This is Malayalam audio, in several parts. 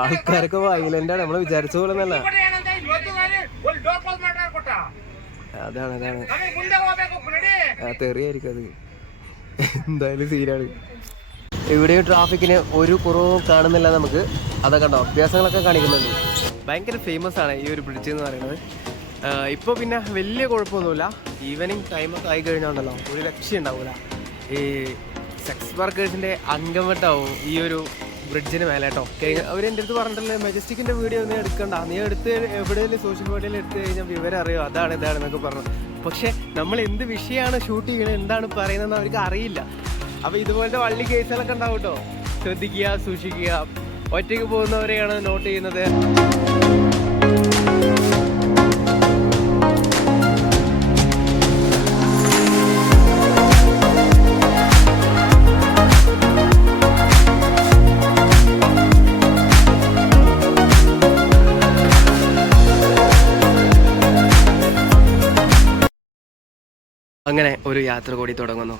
ആൾക്കാരൊക്കെ വൈലന്റാണ്, നമ്മള് വിചാരിച്ച പോലെ ഒന്നല്ല. അതാണ് തെറിയായിരിക്കും അത്. എന്തായാലും സീനാണ്. ഇവിടെയും ട്രാഫിക്കിന് ഒരു കുറവും കാണുന്നില്ല നമുക്ക്. അതൊക്കെ ഉണ്ടോ, അഭ്യാസങ്ങളൊക്കെ കാണിക്കുന്നുണ്ട്. ഭയങ്കര ഫേമസ് ആണ് ഈ ഒരു ബ്രിഡ്ജ് എന്ന് പറയുന്നത്. ഇപ്പോൾ പിന്നെ വലിയ കുഴപ്പമൊന്നുമില്ല. ഈവനിങ് ടൈമൊക്കെ ആയി കഴിഞ്ഞുണ്ടല്ലോ ഒരു രക്ഷ ഉണ്ടാവില്ല. ഈ സെക്സ് വർക്കേഴ്സിൻ്റെ അംഗംവെട്ടാവും ഈ ഒരു ബ്രിഡ്ജിന് മേലേട്ടോ. അവരെൻ്റെ അടുത്ത് പറഞ്ഞിട്ടുള്ളത് മെജസ്റ്റിക്കിൻ്റെ വീഡിയോ ഒന്നും എടുക്കണ്ട, നീ എടുത്ത് എവിടെയെങ്കിലും സോഷ്യൽ മീഡിയയിൽ എടുത്തു കഴിഞ്ഞാൽ വിവരം അറിയോ, അതാണ് ഇതാണെന്നൊക്കെ പറഞ്ഞു. പക്ഷെ നമ്മൾ എന്ത് വിഷയമാണ് ഷൂട്ട് ചെയ്യണത്, എന്താണ് പറയുന്നതെന്ന് അവർക്ക് അറിയില്ല. അപ്പോൾ ഇതുപോലത്തെ വള്ളി കേസുകളൊക്കെ ഉണ്ടാവും കേട്ടോ. ശ്രദ്ധിക്കുക, സൂക്ഷിക്കുക. ഒറ്റയ്ക്ക് പോകുന്നവരെയാണ് നോട്ട് ചെയ്യുന്നത്. അങ്ങനെ ഒരു യാത്ര കൂടി തുടങ്ങുന്നു.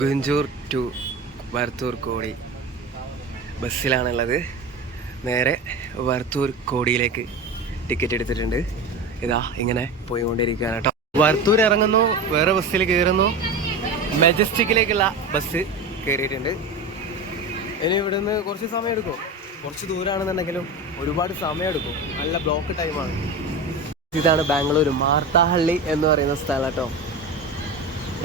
ഗുഞ്ചൂർ ടു വർത്തൂർ കോടി ബസ്സിലാണുള്ളത്. നേരെ വർത്തൂർ കോടിയിലേക്ക് ടിക്കറ്റ് എടുത്തിട്ടുണ്ട്. ഇതാ ഇങ്ങനെ പോയിക്കൊണ്ടിരിക്കുകയാണ് കേട്ടോ. വർത്തൂർ ഇറങ്ങുന്നു, വേറെ ബസ്സിൽ കയറുന്നു, മെജസ്റ്റിക്കിലേക്കുള്ള ബസ് കയറിയിട്ടുണ്ട്. ഇനി ഇവിടുന്ന് കുറച്ച് സമയം എടുക്കും. കുറച്ച് ദൂരമാണെന്നുണ്ടെങ്കിലും ഒരുപാട് സമയം എടുക്കും. നല്ല ബ്ലോക്ക് ടൈമാണ്. ഇതാണ് ബാംഗ്ലൂർ മാർത്താഹള്ളി എന്ന് പറയുന്ന സ്ഥലം കേട്ടോ.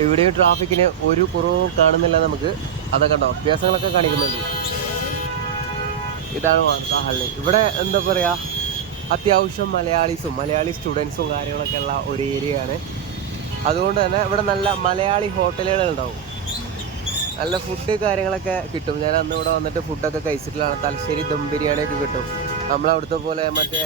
ഇവിടെയും ട്രാഫിക്കിന് ഒരു കുറവും കാണുന്നില്ല നമുക്ക്. അതൊക്കെ ഉണ്ടോ, അഭ്യാസങ്ങളൊക്കെ കാണിക്കുന്നുണ്ട്. ഇതാണ് മാർത്താഹള്ളി. ഇവിടെ എന്താ പറയുക, അത്യാവശ്യം മലയാളി സ്റ്റുഡൻസും കാര്യങ്ങളൊക്കെ ഉള്ള ഒരു ഏരിയയാണ്. അതുകൊണ്ട് തന്നെ ഇവിടെ നല്ല മലയാളി ഹോട്ടലുകൾ ഉണ്ടാവും. നല്ല ഫുഡ് കാര്യങ്ങളൊക്കെ കിട്ടും. ഞാൻ അന്ന് ഇവിടെ വന്നിട്ട് ഫുഡൊക്കെ കഴിച്ചിട്ടുള്ളതാണ്. തലശ്ശേരി ദം ബിരിയാണിയൊക്കെ കിട്ടും. നമ്മളവിടുത്തെ പോലെ മറ്റേ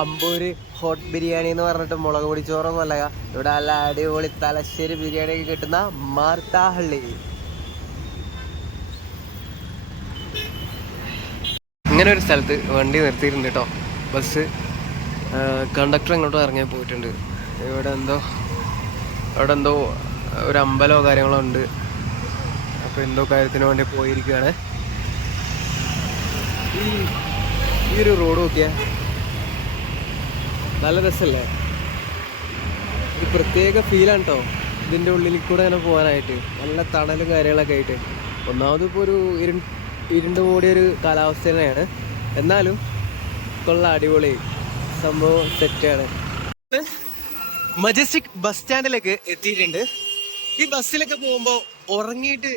അമ്പൂര് ഹോട്ട് ബിരിയാണി എന്ന് പറഞ്ഞിട്ട് മുളക് പൊടി ചോറൊന്നും അല്ല. ഇവിടെ നല്ല അടിപൊളി തലശ്ശേരി ബിരിയാണിയൊക്കെ കിട്ടുന്ന മാർത്താഹള്ളി. ഇങ്ങനെ ഒരു സ്ഥലത്ത് വണ്ടി നിർത്തിയിട്ടുണ്ട് കേട്ടോ. ബസ് കണ്ടക്ടർ ഇങ്ങോട്ടും ഇറങ്ങി പോയിട്ടുണ്ട്. ഇവിടെ എന്തോ ഒരു അമ്പലമോ കാര്യങ്ങളോ ഉണ്ട്. അപ്പോൾ എന്തോ കാര്യത്തിന് വേണ്ടി പോയിരിക്കുകയാണ്. ഈ ഒരു റോഡ് നോക്കിയാൽ നല്ല രസമല്ലേ? ഒരു പ്രത്യേക ഫീലാണ് കേട്ടോ ഇതിൻ്റെ ഉള്ളിൽ കൂടെ അങ്ങനെ പോകാനായിട്ട്. നല്ല തണലും കാര്യങ്ങളൊക്കെ ആയിട്ട്. ഒന്നാമത് ഇപ്പോൾ ഒരു ഇരുണ്ട് മൂടിയൊരു കാലാവസ്ഥ തന്നെയാണ്. എന്നാലും കൊള്ള അടിപൊളി സംഭവം സെറ്റാണ്. മജസ്റ്റിക് ബസ് സ്റ്റാൻഡിലേക്ക് എത്തിയിട്ടുണ്ട്. ഈ ബസ്സിലൊക്കെ പോകുമ്പോൾ ഉറങ്ങിയിട്ട്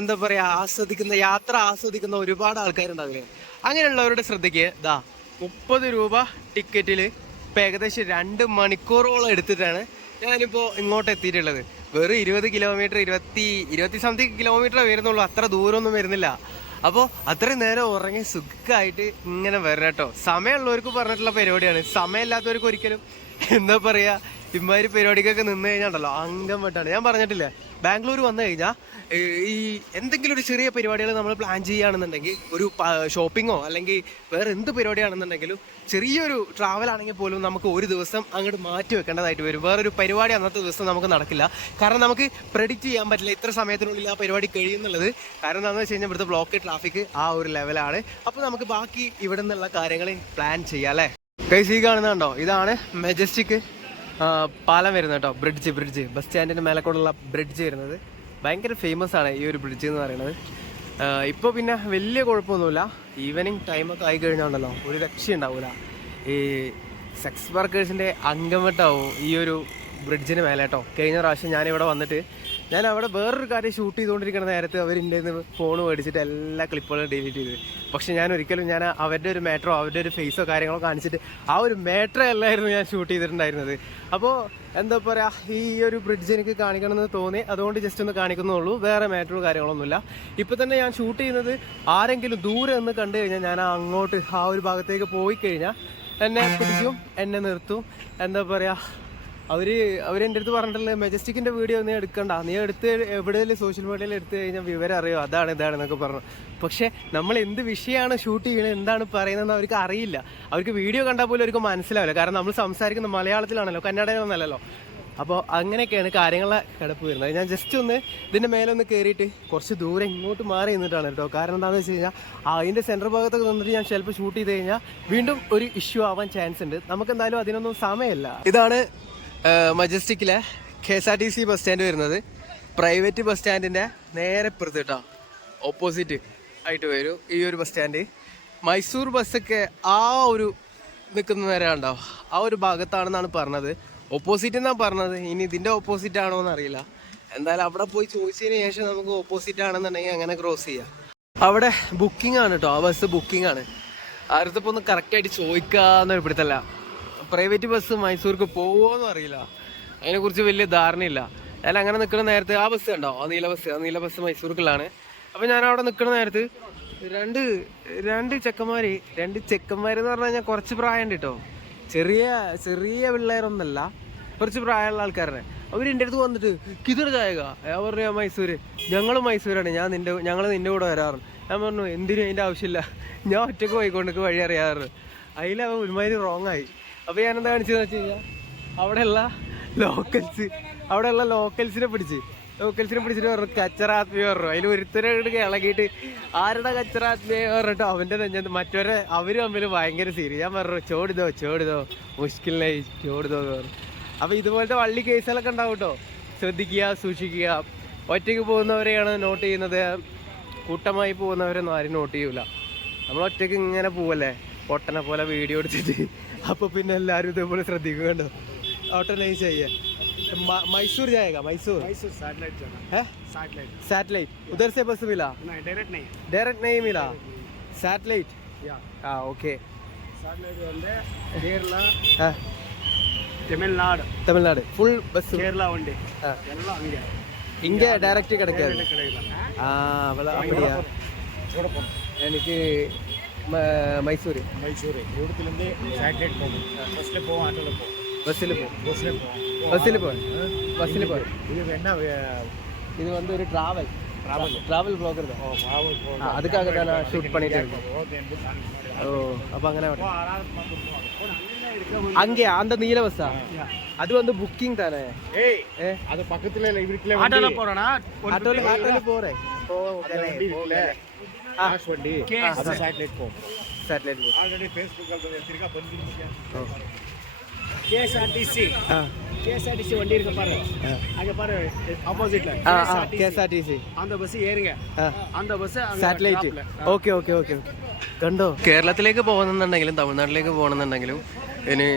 എന്താ പറയുക യാത്ര ആസ്വദിക്കുന്ന ഒരുപാട് ആൾക്കാരുണ്ടാവില്ലേ? അങ്ങനെയുള്ളവരുടെ ശ്രദ്ധയ്ക്ക് 30 രൂപ ടിക്കറ്റിൽ ഇപ്പം ഏകദേശം 2 മണിക്കൂറോളം എടുത്തിട്ടാണ് ഞാനിപ്പോൾ ഇങ്ങോട്ട് എത്തിയിട്ടുള്ളത്. വെറും 20 കിലോമീറ്റർ 20 സംതിങ് കിലോമീറ്റർ വരുന്നുള്ളൂ. അത്ര ദൂരമൊന്നും വരുന്നില്ല. അപ്പോൾ അത്രയും നേരം ഉറങ്ങി സുഖമായിട്ട് ഇങ്ങനെ വരണം കേട്ടോ. സമയമുള്ളവർക്ക് പറഞ്ഞിട്ടുള്ള പരിപാടിയാണ്. സമയമില്ലാത്തവർക്ക് ഒരിക്കലും എന്താ പറയുക, ഇമാതിരി പരിപാടിക്കൊക്കെ നിന്ന് കഴിഞ്ഞാണ്ടല്ലോ അംഗം വെട്ടാണ്. ഞാൻ പറഞ്ഞിട്ടില്ല, ബാംഗ്ലൂർ വന്നു കഴിഞ്ഞാൽ ഈ എന്തെങ്കിലും ഒരു ചെറിയ പരിപാടികൾ നമ്മൾ പ്ലാൻ ചെയ്യുകയാണെന്നുണ്ടെങ്കിൽ, ഒരു ഷോപ്പിങ്ങോ അല്ലെങ്കിൽ വേറെ എന്ത് പരിപാടിയാണെന്നുണ്ടെങ്കിലും, ചെറിയൊരു ട്രാവൽ ആണെങ്കിൽ പോലും നമുക്ക് ഒരു ദിവസം അങ്ങോട്ട് മാറ്റി വെക്കേണ്ടതായിട്ട് വരും. വേറൊരു പരിപാടി അന്നത്തെ ദിവസം നമുക്ക് നടക്കില്ല. കാരണം നമുക്ക് പ്രെഡിക്റ്റ് ചെയ്യാൻ പറ്റില്ല ഇത്ര സമയത്തിനുള്ളിൽ ആ പരിപാടി കഴിയുന്നുള്ളത്. കാരണം എന്താണെന്ന് വെച്ച് കഴിഞ്ഞാൽ ഇവിടുത്തെ ബ്ലോക്ക് ട്രാഫിക് ആ ഒരു ലെവലാണ്. അപ്പോൾ നമുക്ക് ബാക്കി ഇവിടെ നിന്നുള്ള കാര്യങ്ങൾ പ്ലാൻ ചെയ്യാം അല്ലേ? ഗൈസ്, ഈ കാണുന്നുണ്ടോ, ഇതാണ് മെജസ്റ്റിക് പാലം വരുന്നത് കേട്ടോ. ബ്രിഡ്ജ് ബസ് സ്റ്റാൻഡിൻ്റെ മേലക്കൂടുള്ള ബ്രിഡ്ജ് വരുന്നത്. ഭയങ്കര ഫേമസ് ആണ് ഈ ഒരു ബ്രിഡ്ജ് എന്ന് പറയുന്നത്. ഇപ്പോൾ പിന്നെ വലിയ കുഴപ്പമൊന്നുമില്ല. ഈവനിങ് ടൈമൊക്കെ ആയി കഴിഞ്ഞുണ്ടല്ലോ ഒരു രക്ഷ ഉണ്ടാവില്ല. ഈ സെക്സ് വർക്കേഴ്സിൻ്റെ അംഗംവെട്ടാവും ഈ ഒരു ബ്രിഡ്ജിന് മേലേട്ടോ. കഴിഞ്ഞ പ്രാവശ്യം ഞാനിവിടെ വന്നിട്ട് ഞാൻ അവിടെ വേറൊരു കാര്യം ഷൂട്ട് ചെയ്തുകൊണ്ടിരിക്കുന്ന നേരത്ത് അവരെൻ്റെ ഫോൺ മേടിച്ചിട്ട് എല്ലാ ക്ലിപ്പുകളും ഡിലീറ്റ് ചെയ്ത്. പക്ഷെ ഞാൻ ഒരിക്കലും അവരുടെ ഒരു മാറ്ററോ അവരുടെ ഒരു ഫേസോ കാര്യങ്ങളോ കാണിച്ചിട്ട് ആ ഒരു മാറ്ററേ അല്ലായിരുന്നു ഞാൻ ഷൂട്ട് ചെയ്തിട്ടുണ്ടായിരുന്നത്. അപ്പോൾ എന്താ പറയുക, ഈ ഒരു ബ്രിഡ്ജ് എനിക്ക് കാണിക്കണമെന്ന് തോന്നി, അതുകൊണ്ട് ജസ്റ്റ് ഒന്ന് കാണിക്കുന്നുള്ളൂ. വേറെ മാറ്ററോ കാര്യങ്ങളൊന്നുമില്ല. ഇപ്പോൾ തന്നെ ഞാൻ ഷൂട്ട് ചെയ്യുന്നത് ആരെങ്കിലും ദൂരെ നിന്ന് കണ്ടു കഴിഞ്ഞാൽ ഞാൻ അങ്ങോട്ട് ആ ഒരു ഭാഗത്തേക്ക് പോയി കഴിഞ്ഞാൽ എന്നെ പിടിക്കും, എന്നെ നിർത്തും. എന്താ പറയുക, അവരെൻ്റെ അടുത്ത് പറഞ്ഞിട്ടുള്ളത് മെജസ്റ്റിക്കിൻ്റെ വീഡിയോ ഒന്നും എടുക്കണ്ട, നീ എടുത്ത് എവിടെയെങ്കിലും സോഷ്യൽ മീഡിയയിൽ എടുത്തു കഴിഞ്ഞാൽ വിവരം അറിയോ, അതാണ് ഇതാണെന്നൊക്കെ പറഞ്ഞു. പക്ഷേ നമ്മൾ എന്ത് വിഷയമാണ് ഷൂട്ട് ചെയ്യണത്, എന്താണ് പറയുന്നതെന്ന് അവർക്ക് അറിയില്ല. അവർക്ക് വീഡിയോ കണ്ടാൽ പോലും അവർക്ക് മനസ്സിലാവില്ല. കാരണം നമ്മൾ സംസാരിക്കുന്നത് മലയാളത്തിലാണല്ലോ, കന്നഡയിലൊന്നല്ലല്ലോ. അപ്പോൾ അങ്ങനെയൊക്കെയാണ് കാര്യങ്ങളെ കിടപ്പ് വരുന്നത്. ഞാൻ ജസ്റ്റ് ഒന്ന് ഇതിൻ്റെ മേലെ ഒന്ന് കയറിയിട്ട് കുറച്ച് ദൂരം ഇങ്ങോട്ട് മാറി നിന്നിട്ടാണ് കേട്ടോ. കാരണം എന്താണെന്ന് വെച്ച് കഴിഞ്ഞാൽ അതിൻ്റെ സെൻറ്റർ ഭാഗത്തൊക്കെ നിന്നിട്ട് ഞാൻ ചിലപ്പോൾ ഷൂട്ട് ചെയ്ത് കഴിഞ്ഞാൽ വീണ്ടും ഒരു ഇഷ്യൂ ആവാൻ ചാൻസ് ഉണ്ട്. നമുക്കെന്തായാലും അതിനൊന്നും സമയമില്ല. ഇതാണ് മജസ്റ്റിക്കിലെ KSRTC ബസ് സ്റ്റാൻഡ് വരുന്നത്. പ്രൈവറ്റ് ബസ് സ്റ്റാൻഡിൻ്റെ നേരെ ഇപ്പുറത്ത് കേട്ടോ, ഓപ്പോസിറ്റ് ആയിട്ട് വരും ഈ ഒരു ബസ് സ്റ്റാൻഡ്. മൈസൂർ ബസ്സൊക്കെ ആ ഒരു നിൽക്കുന്ന നേരം ഉണ്ടോ, ആ ഒരു ഭാഗത്താണെന്നാണ് പറഞ്ഞത്. ഓപ്പോസിറ്റ് എന്നാണ് പറഞ്ഞത്. ഇനി ഇതിൻ്റെ ഓപ്പോസിറ്റ് ആണോ എന്നറിയില്ല. എന്തായാലും അവിടെ പോയി ചോദിച്ചതിന് ശേഷം നമുക്ക് ഓപ്പോസിറ്റ് ആണെന്നുണ്ടെങ്കിൽ അങ്ങനെ ക്രോസ് ചെയ്യാം. അവിടെ ബുക്കിംഗ് ആണ് കേട്ടോ, ആ ബസ് ബുക്കിംഗ് ആണ്. ആരത്തിപ്പോൾ ഒന്ന് കറക്റ്റായിട്ട് ചോദിക്കാമെന്നൊരു പിടുത്തല്ല. പ്രൈവറ്റ് ബസ് മൈസൂർക്ക് പോകുമോയെന്നും അറിയില്ല, അതിനെക്കുറിച്ച് വലിയ ധാരണയില്ല. ഞാൻ അങ്ങനെ നിൽക്കുന്ന നേരത്ത് ആ ബസ് കണ്ടോ, ആ നീല ബസ് മൈസൂർക്കുള്ളതാണ്. അപ്പോൾ ഞാൻ അവിടെ നിൽക്കുന്ന നേരത്ത് രണ്ട് ചെക്കന്മാരെന്ന് പറഞ്ഞു കഴിഞ്ഞാൽ കുറച്ച് പ്രായമുണ്ട് കേട്ടോ, ചെറിയ പിള്ളേരൊന്നല്ല, കുറച്ച് പ്രായമുള്ള ആൾക്കാരാണ്. അവരെൻ്റെ അടുത്ത് വന്നിട്ട് കിതർ ചായക, ഞാൻ പറഞ്ഞു മൈസൂര്, ഞങ്ങൾ മൈസൂരാണ്, ഞങ്ങൾ നിൻ്റെ കൂടെ വരാറ്. ഞാൻ പറഞ്ഞു എന്തിനും അതിൻ്റെ ആവശ്യമില്ല, ഞാൻ ഒറ്റയ്ക്ക് പോയിക്കൊണ്ടൊക്കെ വഴി അറിയാറ്. അതിലവൻ ഒരുമാതിരി റോങ് ആയി. അപ്പോൾ ഞാനെന്താ കാണിച്ചതെന്ന് വെച്ച് കഴിഞ്ഞാൽ അവിടെയുള്ള ലോക്കൽസിനെ പിടിച്ചിട്ട് പറഞ്ഞു കച്ചറാത്മീയ പറഞ്ഞു. അതിൽ ഒരുത്തരെ ഇളകിയിട്ട് ആരുടെ കച്ചറാത്മീയ പറഞ്ഞിട്ട് അവൻ്റെ നെഞ്ഞത് മറ്റവരെ അവർ തമ്മിൽ ഭയങ്കര സീരിയസ്. ഞാൻ പറഞ്ഞു ചോടിതോ മുഷ്കിലായി ചോടിതോ എന്ന് പറഞ്ഞു. അപ്പോൾ ഇതുപോലത്തെ വള്ളി കേസുകളൊക്കെ ഉണ്ടാവും കേട്ടോ, ശ്രദ്ധിക്കുക, സൂക്ഷിക്കുക. ഒറ്റയ്ക്ക് പോകുന്നവരെയാണ് നോട്ട് ചെയ്യുന്നത്, കൂട്ടമായി പോകുന്നവരൊന്നും ആരും നോട്ട് ചെയ്യൂല. നമ്മൾ ഒറ്റയ്ക്ക് ഇങ്ങനെ പോവല്ലേ പൊട്ടനെ പോലെ വീഡിയോ എടുത്തിട്ട്, അപ്പോൾ പിന്നെ എല്ലാവരും ഇതേപോലെ ശ്രദ്ധിക്കുന്നുണ്ടോ. ऑटो नहीं चाहिए, मैसूर जाएगा, मैसूर सैटेलाइट उधर से बस मिला? डायरेक्ट नहीं मिला, सैटेलाइट. हाँ ओके. केरला तमिलनाडु फुल बस केरला वंडे இங்கே டைரக்ட் கிடைக்காது. அப்படியா? எனக்கு மைசூர் ഇവിടത്തിലിருந்து സാറ്റലൈറ്റ് പോകും. ബസ്സിൽ പോകും, ആട്ടോയിൽ പോകും. பஸ்ஸில் போ. இது வந்து ஒரு ட்ராவல் ப்ளாகர் தான். அதுக்காக தான் நான் ஷூட் பண்ணிட்டு இருக்கேன். ஓ அப்போ അങ്ങനെ அங்கே அந்த நீல பஸ்ஸா அது வந்து புக்கிங் தானே? அது பக்கத்துல இல்ல, இவருக்குள்ள ஆட்டோல போறேனா? ஆட்டோல போறேன். வண்டி அது சாட்டலைட் போ. ஆல்ரெடி ஃபேஸ்புக்ல எடுத்துருக்கா பண்ணிருக்கீங்க. KSRTC வண்டி இருக்கு பாரு, அங்க பாரு ஆப்போசிட்ல KSRTC அந்த பஸ் ஏறுங்க. அந்த ബസ് സാറ്റലൈറ്റ്. ഓക്കെ കണ്ടോ. കേരളത്തിലേക്ക് പോകുന്നുണ്ടെങ്കിലും തമിഴ്നാട്ടിലേക്ക് പോകണമെന്നുണ്ടെങ്കിലും ഇനി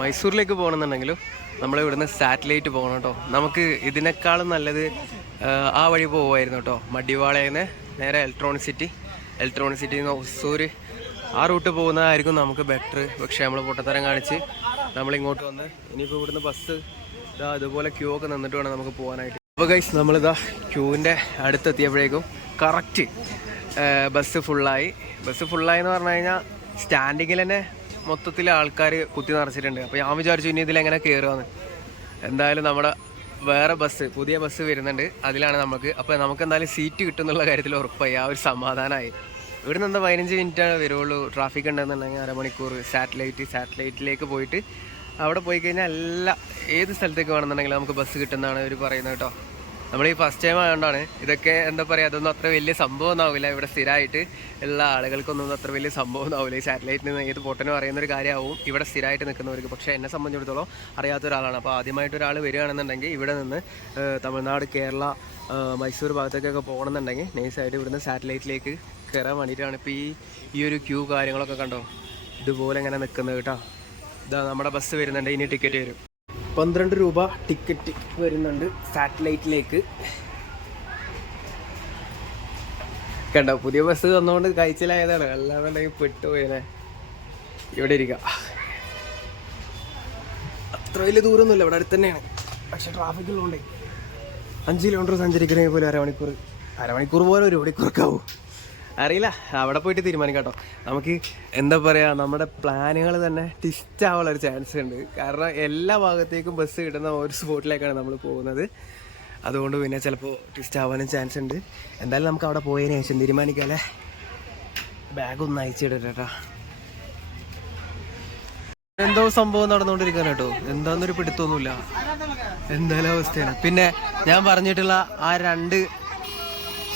മൈസൂരിലേക്ക് പോകണമെന്നുണ്ടെങ്കിലും നമ്മൾ ഇവിടുന്ന് സാറ്റലൈറ്റ് പോകണം കേട്ടോ. നമുക്ക് ഇതിനേക്കാളും നല്ലത് ആ വഴി പോകുമായിരുന്നു കേട്ടോ. മടിവാളയെന്ന് നേരെ ഇലക്ട്രോണിക് സിറ്റി ഒസൂര് ആ റൂട്ട് പോകുന്നതായിരിക്കും നമുക്ക് ബെറ്റർ. പക്ഷേ നമ്മൾ പൊട്ടത്തരം കാണിച്ച് നമ്മളിങ്ങോട്ട് വന്ന് ഇനിയിപ്പോൾ ഇവിടുന്ന് ബസ് ഇതാ ഇതുപോലെ ക്യൂ ഒക്കെ നിന്നിട്ട് വേണം നമുക്ക് പോകാനായിട്ട്. അപ്പോൾ ഗൈസ് നമ്മളിതാ ക്യൂവിൻ്റെ അടുത്തെത്തിയപ്പോഴേക്കും കറക്റ്റ് ബസ് ഫുള്ളായി എന്ന് പറഞ്ഞു കഴിഞ്ഞാൽ സ്റ്റാൻഡിങ്ങിൽ തന്നെ മൊത്തത്തിൽ ആൾക്കാർ കുത്തി നിറച്ചിട്ടുണ്ട്. അപ്പോൾ ഞാൻ വിചാരിച്ചു ഇനി ഇതിലെങ്ങനെ കയറുകയെന്ന്. എന്തായാലും നമ്മുടെ വേറെ പുതിയ ബസ് വരുന്നുണ്ട്, അതിലാണ് നമുക്ക്. അപ്പോൾ നമുക്ക് എന്തായാലും സീറ്റ് കിട്ടും എന്നുള്ള കാര്യത്തിൽ ഉറപ്പായി, ആ ഒരു സമാധാനമായി. ഇവിടെ നിന്ന് 15 മിനിറ്റാണ് വരുള്ളൂ. ട്രാഫിക് ഉണ്ടെന്നുണ്ടെങ്കിൽ അരമണിക്കൂർ. സാറ്റലൈറ്റിലേക്ക് പോയിട്ട് അവിടെ പോയി കഴിഞ്ഞാൽ ഏത് സ്ഥലത്തേക്ക് വേണമെന്നുണ്ടെങ്കിലും നമുക്ക് ബസ് കിട്ടുന്നതാണ് ഇവർ പറയുന്നത് കേട്ടോ. നമ്മൾ ഈ ഫസ്റ്റ് ടൈം ആയതുകൊണ്ടാണ് ഇതൊക്കെ എന്താ പറയുക, അതൊന്നും അത്ര വലിയ സംഭവം ഒന്നാവില്ല. ഇവിടെ സ്ഥിരമായിട്ട് ഉള്ള ആളുകൾക്കൊന്നും അത്ര വലിയ സംഭവം ഒന്നാവില്ല. ഈ സാറ്റലൈറ്റിൽ നിന്ന് ഏത് പൊട്ടനും അറിയുന്നൊരു കാര്യമാവും ഇവിടെ സ്ഥിരമായിട്ട് നിൽക്കുന്നവർക്ക്. പക്ഷേ എന്നെ സംബന്ധിച്ചിടത്തോളം അറിയാത്ത ഒരാളാണ്. അപ്പോൾ ആദ്യമായിട്ട് ഒരാൾ വരികയാണെന്നുണ്ടെങ്കിൽ ഇവിടെ നിന്ന് തമിഴ്നാട്, കേരള, മൈസൂർ ഭാഗത്തേക്കൊക്കെ പോകണമെന്നുണ്ടെങ്കിൽ നൈസായിട്ട് ഇവിടുന്ന് സാറ്റലൈറ്റിലേക്ക് കയറാൻ വേണ്ടിയിട്ടാണ്. ഇപ്പോൾ ഈ ഒരു ക്യൂ കാര്യങ്ങളൊക്കെ കണ്ടോ, ഇതുപോലെ ഇങ്ങനെ നിൽക്കുന്നത് കേട്ടോ. ഇതാ നമ്മുടെ ബസ് വരുന്നുണ്ട്, ഇനി ടിക്കറ്റ് വരും. 12 രൂപ ടിക്കറ്റ് വരുന്നുണ്ട് സാറ്റലൈറ്റിലേക്ക്. കണ്ടോ, പുതിയ ബസ് വന്നുകൊണ്ട് കഴിച്ചിലായതാണ്, അല്ലാന്നുണ്ടെങ്കിൽ പെട്ടുപോയനെ. ഇവിടെ ഇരിക്കാം. അത്ര വലിയ ദൂരമൊന്നുമില്ല, ഇവിടെ അടുത്ത് തന്നെയാണ്. പക്ഷെ ട്രാഫിക്കുള്ളതുകൊണ്ട് 5 കിലോമീറ്റർ സഞ്ചരിക്കണമെങ്കിൽ പോലും അരമണിക്കൂർ പോലെ 1 മണിക്കൂറൊക്കെ ആവും. അറിയില്ല, അവിടെ പോയിട്ട് തീരുമാനിക്കാം കേട്ടോ. നമുക്ക് എന്താ പറയുക, നമ്മുടെ പ്ലാനുകൾ തന്നെ ട്വിസ്റ്റ് ആവാനുള്ളൊരു ചാൻസ് ഉണ്ട്. കാരണം എല്ലാ ഭാഗത്തേക്കും ബസ് കിട്ടുന്ന ഒരു സ്പോട്ടിലേക്കാണ് നമ്മൾ പോകുന്നത്. അതുകൊണ്ട് പിന്നെ ചിലപ്പോൾ ട്വിസ്റ്റ് ആവാനും ചാൻസ് ഉണ്ട്. എന്തായാലും നമുക്ക് അവിടെ പോയതിന് ശേഷം തീരുമാനിക്കാം അല്ലേ. ബാഗൊന്ന് അയച്ചിടട്ടെ കേട്ടോ. എന്തോ സംഭവം നടന്നുകൊണ്ടിരിക്കാൻ കേട്ടോ, എന്താന്നൊരു പിടുത്തൊന്നുമില്ല. എന്തായാലും അവസ്ഥയാണ്. പിന്നെ ഞാൻ പറഞ്ഞിട്ടുള്ള ആ 2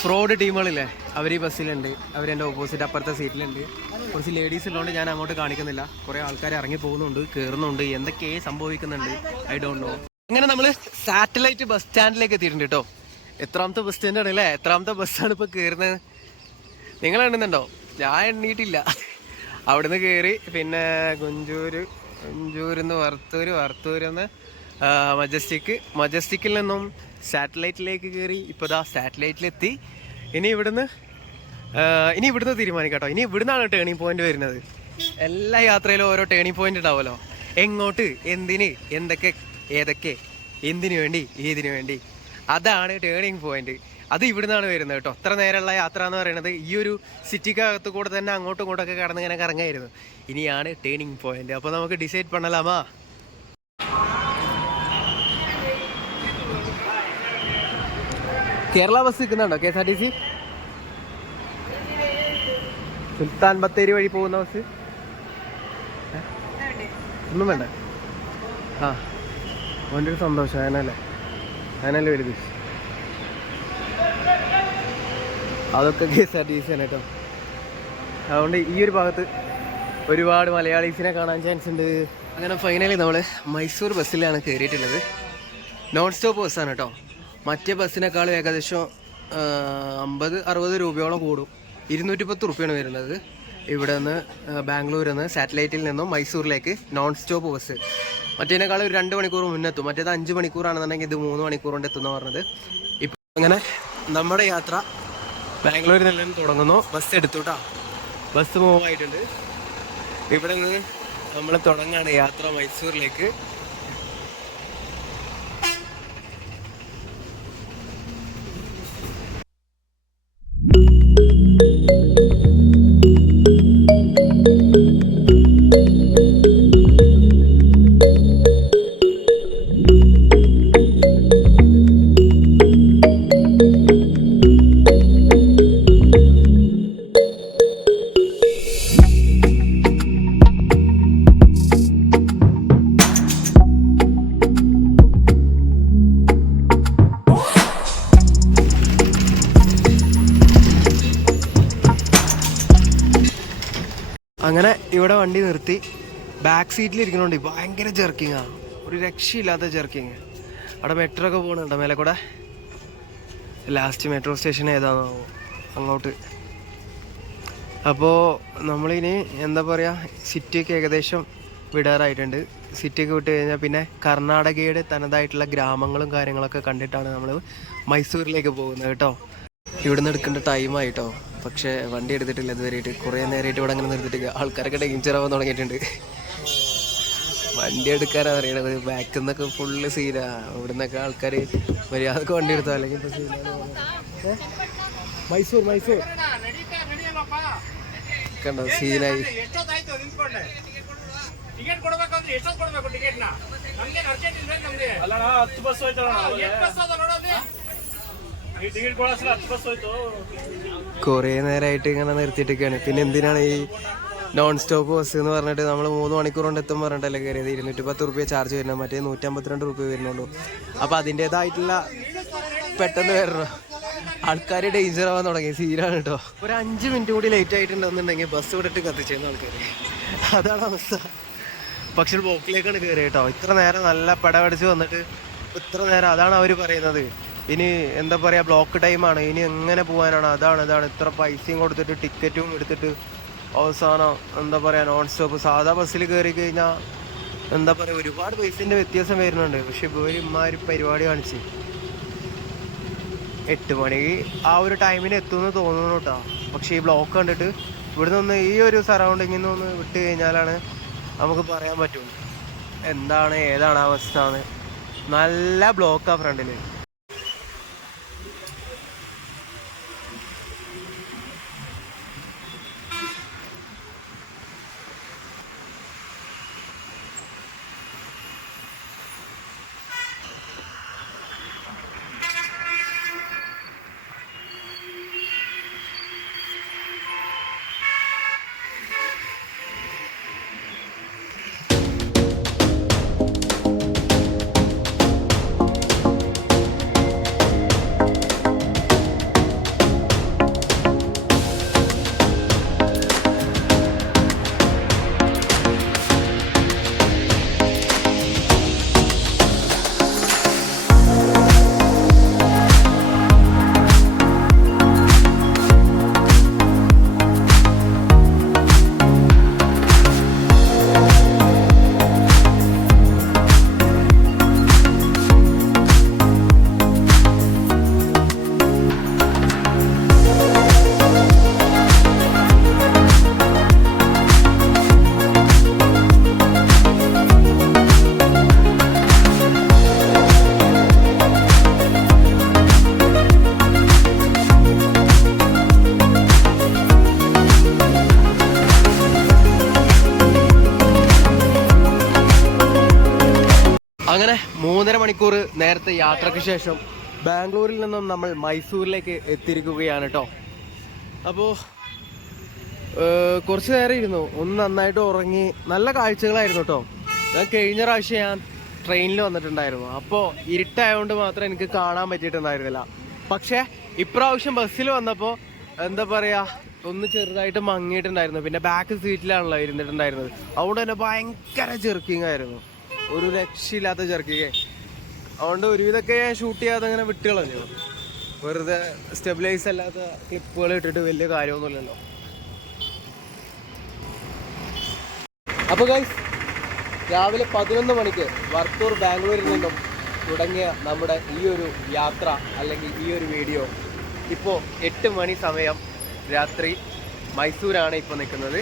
ഫ്രോഡ് ടീമുകളില്ലേ, അവർ ഈ ബസ്സിലുണ്ട്. അവരെൻ്റെ ഓപ്പോസിറ്റ് അപ്പുറത്തെ സീറ്റിലുണ്ട്. കുറച്ച് ലേഡീസ് ഉള്ളതുകൊണ്ട് ഞാൻ അങ്ങോട്ട് കാണിക്കുന്നില്ല. കുറേ ആൾക്കാർ ഇറങ്ങി പോകുന്നുണ്ട്, കയറുന്നുണ്ട്, എന്തൊക്കെയേ സംഭവിക്കുന്നുണ്ട്, ഐ ഡോണ്ട് നോ. അങ്ങനെ നമ്മൾ സാറ്റലൈറ്റ് ബസ് സ്റ്റാൻഡിലേക്ക് എത്തിയിട്ടുണ്ട് കേട്ടോ. എത്രാമത്തെ ബസ് സ്റ്റാൻഡാണ് അല്ലേ? എത്രാമത്തെ ബസ്സാണ് ഇപ്പോൾ കയറുന്നത് നിങ്ങൾ എണ്ണുന്നുണ്ടോ? ഞാൻ എണ്ണീട്ടില്ല. അവിടുന്ന് കയറി പിന്നെ കുഞ്ചൂരിന്ന് വറുത്തൂരിന്ന് മജസ്റ്റിക്കിൽ നിന്നും സാറ്റലൈറ്റിലേക്ക് കയറി. ഇപ്പോൾ ദാ സാറ്റലൈറ്റിലെത്തി. ഇനി ഇവിടുന്ന് തീരുമാനിക്കാം കേട്ടോ. ഇനി ഇവിടുന്നാണ് ടേണിംഗ് പോയിന്റ് വരുന്നത്. എല്ലാ യാത്രയിലും ഓരോ ടേണിംഗ് പോയിന്റ് ഉണ്ടാവുമല്ലോ. എങ്ങോട്ട്, എന്തിന്, എന്തൊക്കെ, ഏതൊക്കെ, എന്തിനു വേണ്ടി, ഏതിനു വേണ്ടി, അതാണ് ടേണിംഗ് പോയിന്റ്. അത് ഇവിടുന്നാണ് വരുന്നത് കേട്ടോ. അത്ര നേരമുള്ള യാത്ര എന്ന് പറയുന്നത് ഈ ഒരു സിറ്റിക്കകത്ത് കൂടെ തന്നെ അങ്ങോട്ടും ഇങ്ങോട്ടൊക്കെ കടന്ന് ഇങ്ങനെ കറങ്ങായിരുന്നു. ഇനിയാണ് ടേണിംഗ് പോയിന്റ്. അപ്പോൾ നമുക്ക് ഡിസൈഡ് പണലാമാ. കേരള ബസ് നിൽക്കുന്നുണ്ടോ? KSRTC സുൽത്താൻ ബത്തേരി വഴി പോകുന്ന ബസ് ഒന്നും വേണ്ട. ആ അവൻ്റെ ഒരു സന്തോഷം. അതിനല്ലേ വലുത്. അതൊക്കെ KSRTC ആണ് കേട്ടോ. അതുകൊണ്ട് ഈ ഒരു ഭാഗത്ത് ഒരുപാട് മലയാളീസിനെ കാണാൻ ചാൻസ് ഉണ്ട്. അങ്ങനെ ഫൈനലി നമ്മൾ മൈസൂർ ബസ്സിലാണ് കയറിയിട്ടുള്ളത്. നോൺ സ്റ്റോപ്പ് ബസ്സാണ് കേട്ടോ. മറ്റേ ബസ്സിനേക്കാളും ഏകദേശം 50-60 രൂപയോളം കൂടും. 210 റുപ്യാണ് വരുന്നത്. ഇവിടെ നിന്ന് ബാംഗ്ലൂരിൽ നിന്ന് സാറ്റലൈറ്റിൽ നിന്നും മൈസൂരിലേക്ക് നോൺ സ്റ്റോപ്പ് ബസ്. മറ്റേതിനേക്കാളും ഒരു 2 മണിക്കൂർ മുന്നെത്തും. മറ്റേത് 5 മണിക്കൂറാണെന്നുണ്ടെങ്കിൽ ഇത് 3 മണിക്കൂർ കൊണ്ട് എത്തുന്ന പറഞ്ഞത്. ഇപ്പം അങ്ങനെ നമ്മുടെ യാത്ര ബാംഗ്ലൂരിൽ നിന്നും തുടങ്ങുന്നു. ബസ് എടുത്തുട്ടാ. ബസ് മൂവ് ആയിട്ടുണ്ട്. ഇവിടെ നിന്ന് നമ്മൾ തുടങ്ങാണ് യാത്ര മൈസൂരിലേക്ക്. അങ്ങനെ ഇവിടെ വണ്ടി നിർത്തി. ബാക്ക് സീറ്റിൽ ഇരിക്കണോണ്ട് ഭയങ്കര ജെർക്കിങ്ങാണ്. ഒരു രക്ഷയില്ലാത്ത ജെർക്കിങ്. അവിടെ മെട്രോ ഒക്കെ പോകുന്നുണ്ടോ മേലെ കൂടെ? ലാസ്റ്റ് മെട്രോ സ്റ്റേഷൻ ഏതാണോ അങ്ങോട്ട്. അപ്പോൾ നമ്മളിനി എന്താ പറയുക, സിറ്റിയൊക്കെ ഏകദേശം വിടാറായിട്ടുണ്ട്. സിറ്റിയൊക്കെ വിട്ട് കഴിഞ്ഞാൽ പിന്നെ കർണാടകയുടെ തനതായിട്ടുള്ള ഗ്രാമങ്ങളും കാര്യങ്ങളൊക്കെ കണ്ടിട്ടാണ് നമ്മൾ മൈസൂരിലേക്ക് പോകുന്നത് കേട്ടോ. ഇവിടുന്ന് എടുക്കേണ്ട ടൈമായിട്ടോ. പക്ഷേ വണ്ടി എടുത്തിട്ടില്ല ഇതുവരെയായിട്ട്. കുറേ നേരമായിട്ട് ഇവിടെ അങ്ങനെ നിർത്തിയിട്ട് ആൾക്കാരൊക്കെ ഡേഞ്ചർ ആവാൻ തുടങ്ങിയിട്ടുണ്ട്. വണ്ടി എടുക്കാനാണ് അറിയണത്. ബാക്കിൽ നിന്നൊക്കെ ഫുള്ള് സീനാ. ഇവിടെ നിന്നൊക്കെ ആൾക്കാർ മര്യാദക്ക് വണ്ടി എടുത്താൽ അല്ലെങ്കിൽ ഇപ്പോൾ സീനാണ്. മൈസൂർ കണ്ടോ സീനായി. കുറേ നേരമായിട്ട് ഇങ്ങനെ നിർത്തിയിട്ടൊക്കെയാണ്. പിന്നെ എന്തിനാണ് ഈ നോൺ സ്റ്റോപ്പ് ബസ് എന്ന് പറഞ്ഞിട്ട് നമ്മൾ 3 മണിക്കൂർ കൊണ്ട് എത്തും പറഞ്ഞിട്ടല്ലേ കയറിയത്. 210 റുപ്യ ചാർജ് വരുന്നത്. മറ്റേ 152 റുപ്യ വരുന്നുള്ളൂ. അപ്പോൾ അതിൻ്റേതായിട്ടുള്ള പെട്ടെന്ന് വരണം. ആൾക്കാർ ഡേഞ്ചർ ആവാൻ തുടങ്ങി. സീനാണ് കേട്ടോ. ഒരു 5 മിനിറ്റ് കൂടി ലേറ്റ് ആയിട്ടുണ്ടെന്നുണ്ടെങ്കിൽ ബസ് വിട്ടിട്ട് കത്തിച്ചേരുന്ന ആൾക്കാർ. അതാണ് അവസ്ഥ. പക്ഷെ ബ്ലോക്കിലേക്കാണ് കയറി കേട്ടോ. ഇത്ര നേരം നല്ല പടപടിച്ച് വന്നിട്ട് ഇത്ര നേരം. അതാണ് അവർ പറയുന്നത്. ഇനി എന്താ പറയുക, ബ്ലോക്ക് ടൈമാണ്. ഇനി എങ്ങനെ പോകാനാണ്? അതാണ് ഇത്ര പൈസയും കൊടുത്തിട്ട് ടിക്കറ്റും എടുത്തിട്ട് അവസാനം എന്താ പറയുക, നോൺ സ്റ്റോപ്പ് സാധാ ബസ്സിൽ കയറി കഴിഞ്ഞാൽ എന്താ പറയുക, ഒരുപാട് പൈസേൻ്റെ വ്യത്യാസം വരുന്നുണ്ട്. പക്ഷെ ഇവർ ഇമ്മാതിരി പരിപാടി കാണിച്ച് 8 മണി ആ ഒരു ടൈമിന് എത്തുമെന്ന് തോന്നുന്നു കേട്ടോ. പക്ഷേ ഈ ബ്ലോക്ക് കണ്ടിട്ട് ഇവിടെ നിന്ന് ഈ ഒരു സറൗണ്ടിങ്ങിൽ നിന്ന് വിട്ട് കഴിഞ്ഞാലാണ് നമുക്ക് പറയാൻ പറ്റും എന്താണ് ഏതാണ് അവസ്ഥ എന്ന്. നല്ല ബ്ലോക്കാണ് ഫ്രണ്ടിൽ. അങ്ങനെ 3.5 മണിക്കൂർ നേരത്തെ യാത്രയ്ക്ക് ശേഷം ബാംഗ്ലൂരിൽ നിന്നും നമ്മൾ മൈസൂരിലേക്ക് എത്തിയിരിക്കുകയാണ് കേട്ടോ. അപ്പോൾ കുറച്ച് നേരം ഇരുന്നു, ഒന്ന് നന്നായിട്ട് ഉറങ്ങി. നല്ല കാഴ്ചകളായിരുന്നു കേട്ടോ. ഞാൻ കഴിഞ്ഞ പ്രാവശ്യം ഞാൻ ട്രെയിനിൽ വന്നിട്ടുണ്ടായിരുന്നു. അപ്പോൾ ഇരുട്ടായതുകൊണ്ട് മാത്രം എനിക്ക് കാണാൻ പറ്റിയിട്ടുണ്ടായിരുന്നില്ല. പക്ഷേ ഇപ്രാവശ്യം ബസ്സിൽ വന്നപ്പോൾ എന്താ പറയുക, ഒന്ന് ചെറുതായിട്ട് മങ്ങിയിട്ടുണ്ടായിരുന്നു. പിന്നെ ബാക്ക് സീറ്റിലാണല്ലോ ഇരുന്നിട്ടുണ്ടായിരുന്നത്. അതുകൊണ്ട് തന്നെ ഭയങ്കര ജെർക്കിങ് ആയിരുന്നു, ഒരു രക്ഷയില്ലാത്ത ജെർക്കിങ്. അതുകൊണ്ട് ഒരുവിധമൊക്കെ ഞാൻ ഷൂട്ട് ചെയ്യാതെ അങ്ങനെ വിട്ട് കളഞ്ഞു. വെറുതെ സ്റ്റെബിലൈസ് അല്ലാത്ത ക്ലിപ്പുകൾ ഇട്ടിട്ട് വലിയ കാര്യമൊന്നുമില്ലല്ലോ. അപ്പോൾ ഗൈസ്, രാവിലെ 11 മണിക്ക് വർത്തൂർ ബാംഗ്ലൂരിൽ നിന്നും തുടങ്ങിയ നമ്മുടെ ഈ ഒരു യാത്ര അല്ലെങ്കിൽ ഈ ഒരു വീഡിയോ ഇപ്പോൾ 8 മണി സമയം രാത്രി മൈസൂരാണ് ഇപ്പോൾ നിൽക്കുന്നത്.